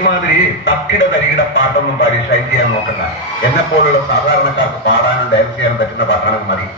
ഇമാതിരി തക്കിട തരികിട പാട്ടൊന്നും പാടി ഷൈൻ ചെയ്യാൻ നോക്കണ്ട. എന്നെ പോലുള്ള സാധാരണക്കാർക്ക് പാടാനും ഡാൻസ് ചെയ്യാൻ പറ്റുന്ന പാട്ടാനും മതി.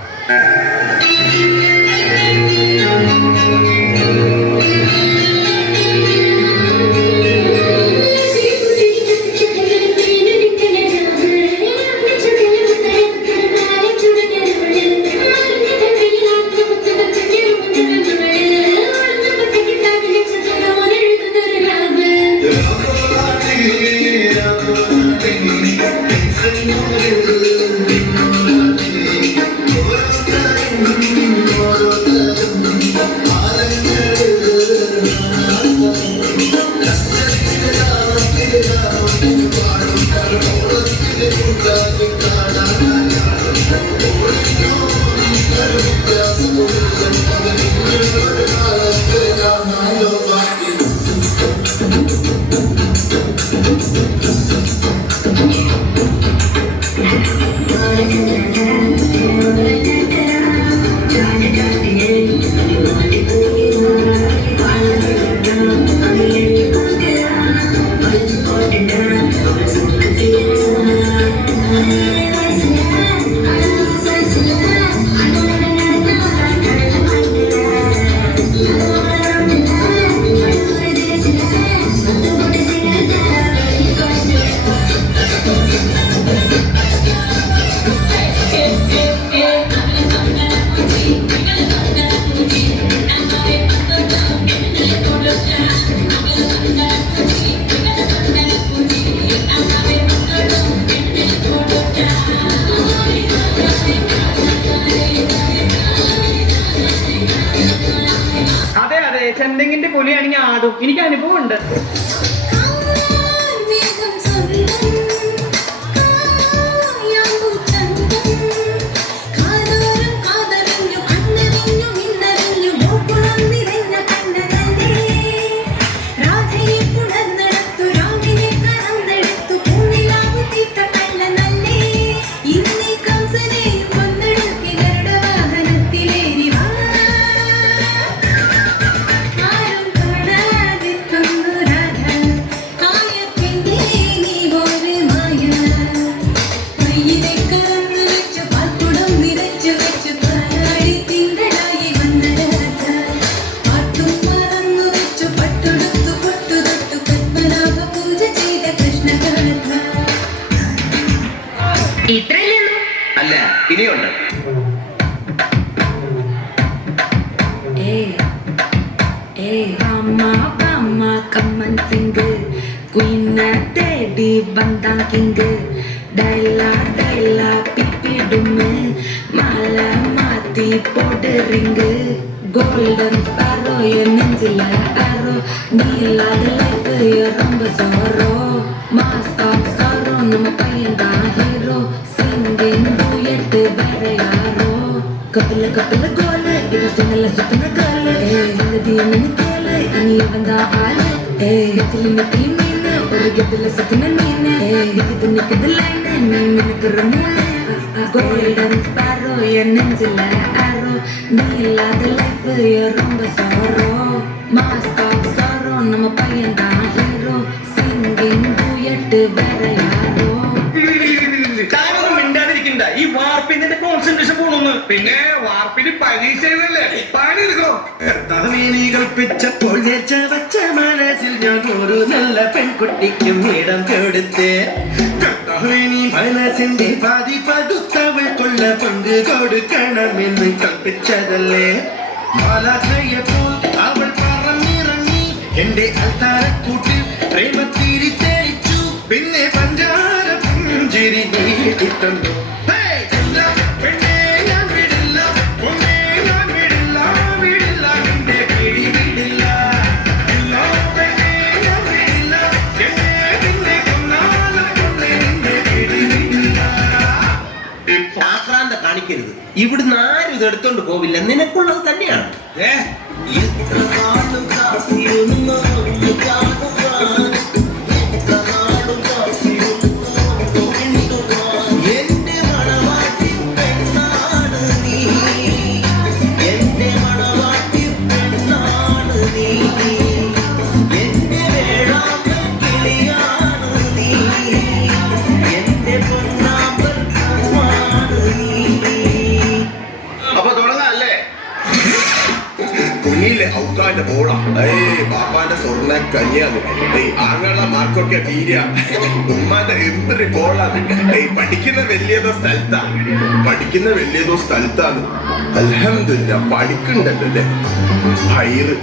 ചെന്തെങ്ങിന്റെ പൊലിയാണെങ്കിൽ ആടും. എനിക്ക് അനുഭവം ഉണ്ട്. അല്ല, ഇനിയുണ്ട്. തേടി ബന്ധാം കിങ് ഡൈലാ ഡൈലാ പിപ്പിടുമേ മാല മാറ്റി പോട്ട് റിങ് ഗോൾഡൻ സ്പാരോ നെഞ്ചില ആരോ നീ இல்லாத லைஃப் ரொம்ப சோரோ மாஸ்டாப் சாரோ நம்ம பையன் தான் ஹீரோ சிங்கிங் டூயட் வேற யாரோ கப்பல கப்பல கோல இது சின்னல சுத்தன கால சங்கதி என்னன்னு கேளு இனி வந்தா ஆளு மெத்திலி மெத்திலி மீன் ஒரு கெத்துல சுத்தன மீன் இது நிக்குது லைன் நீ நினைக்கிற மூணு கோல்டன் ஸ்பாரோ என் நெஞ்சில ஆரோ நீ இல்லாத லைஃப் ரொம்ப சோரோ மாஸ்டாப் சாரோ நம்ம பையன் தான் ஹீரோ சிங்கிங் டூயட் வேற யாரோ. ഈ വാർപ്പിന്റെ കോൺസെൻട്രേഷൻ പോണു. പിന്നെ വാർപ്പിന് പരീക്ഷയിലല്ലേ പണിയെടുക്കോ. കൽപ്പിച്ചപ്പോൾ വെച്ച മനസ്സിൽ ഞാൻ ഒരു നല്ല പെൺകുട്ടിക്കും ഇടം കൊടുത്ത് മനസ്സിന്റെ പാതി പതുത്തവൾ കൊള്ള പങ്ക് കൊടുക്കണമെന്ന് കൽപ്പിച്ചതല്ലേ. മാലാഖയപ്പോൾ അവൾ പറന്നിറങ്ങി എന്റെ അൽത്താരക്കൂട്ടിൽ പ്രേമത്തിരി തെളിച്ചു. പിന്നെ പഞ്ചാര പുഞ്ചിരി കിട്ടുന്നു. കാണിക്കരുത്. ഇവിടുന്ന് ആരും ഇത് എടുത്തോണ്ട് പോവില്ല. നിനക്കുള്ളത് തന്നെയാണ്. എന്റെ വേഴാമ്പൽ കിളിയ വാപ്പാന്റെ സ്വർണ്ണ കനിയാന്ന് ആങ്ങള മാർക്കൊക്കെ തീര ഉമ്മാന്റെ എന്തൊരു കോളാണ് പഠിക്കുന്ന വലിയതോ സ്ഥലത്താണ് അൽഹംദുലില്ലാ പഠിക്കണ്ടല്ലോ അല്ലേ ഹൈറ്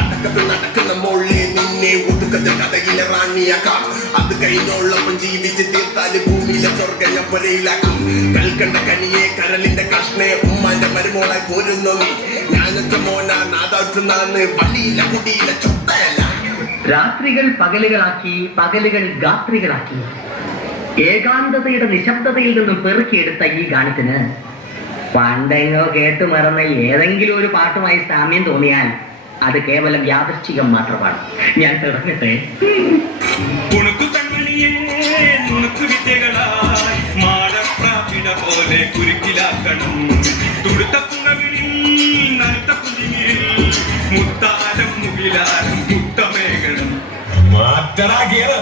അടക്കത്ത് നടക്കുന്ന മോളെ നിന്നെ ഒതുക്കത്തെ കഥയിലെ റാണിയാക്കാം അത് കഴിഞ്ഞോളപ്പം ജീവിച്ച് തീർത്താല് ഭൂമിയിലെ സ്വർഗം പൊരയിലാക്കും കൽക്കണ്ട കനിയെ കരളിന്റെ കഷ്ണയെ ഉമ്മാന്റെ മരുമോളായി പോരുന്നു നീ ഞാനൊക്കെ മോനാ നാദാഴ്ത്തുന്നാന്ന് വലിയില കുടിയിലെ ചൊത്തയല്ല രാത്രികൾ പകലുകളാക്കി പകലുകൾ ഗാത്രികളാക്കി ഏകാന്തതയുടെ നിശബ്ദതയിൽ നിന്നും പെറുക്കിയെടുത്ത ഈ ഗാനത്തിന് പണ്ടെങ്ങോ കേട്ടു മറന്ന ഏതെങ്കിലും ഒരു പാട്ടുമായി സാമ്യം തോന്നിയാൽ അത് കേവലം യാദൃശ്ചികം മാത്രമാണ്. ഞാൻ തുടങ്ങട്ടെ. പോലെ കുരുക്കിലാക്കണം തുടുത്ത പുണവിളിൽ നനുത്ത കുഞ്ഞിൽ മുത്താരം മുകിലാരം മുത്തമേകണം മാറ്ററാക്കിയത്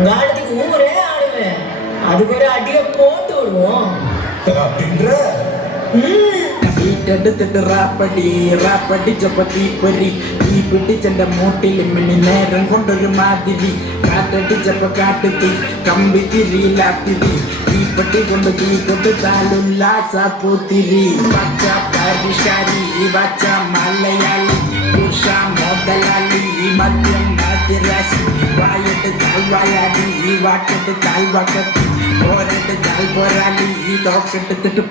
காலத்துக்கு ஊரே ஆடுவேன் அதுக்கு ஒரு அடிய போட்டு விடுவோம் എടുത്തിട്ട് റാപ്പടി ചപ്പത്തി പൊരി ഈ പിടിച്ചെന്റെ മൂട്ടിൽ മിനി നേരം കൊണ്ടൊരു മാതിരി കാറ്റടിച്ചപ്പോ കാട്ടുത്തി കമ്പി തിരിയിലാത്തിരി ഈ പെട്ടി കൊണ്ട് തീ കൊടുത്താലുല്ലാസ പൂത്തിരി പച്ച പരിഷ്കാരി പച്ച മലയാളി പുരുഷ മുതലാളി മദ്യം മദ്യരാശി വായിട്ട് താൽവായാടി ഈ വാക്കത്ത് താൽവാക്കത്തി പോരട്ട് താൽ പോരാളി ഈ തോക്കെടുത്തിട്ട്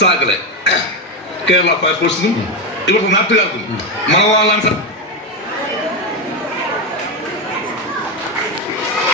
സാഗലെ കേരള ഫയർഫോഴ്സിനും ഇവരുടെ നാട്ടുകാർക്കും മണവാളാൻ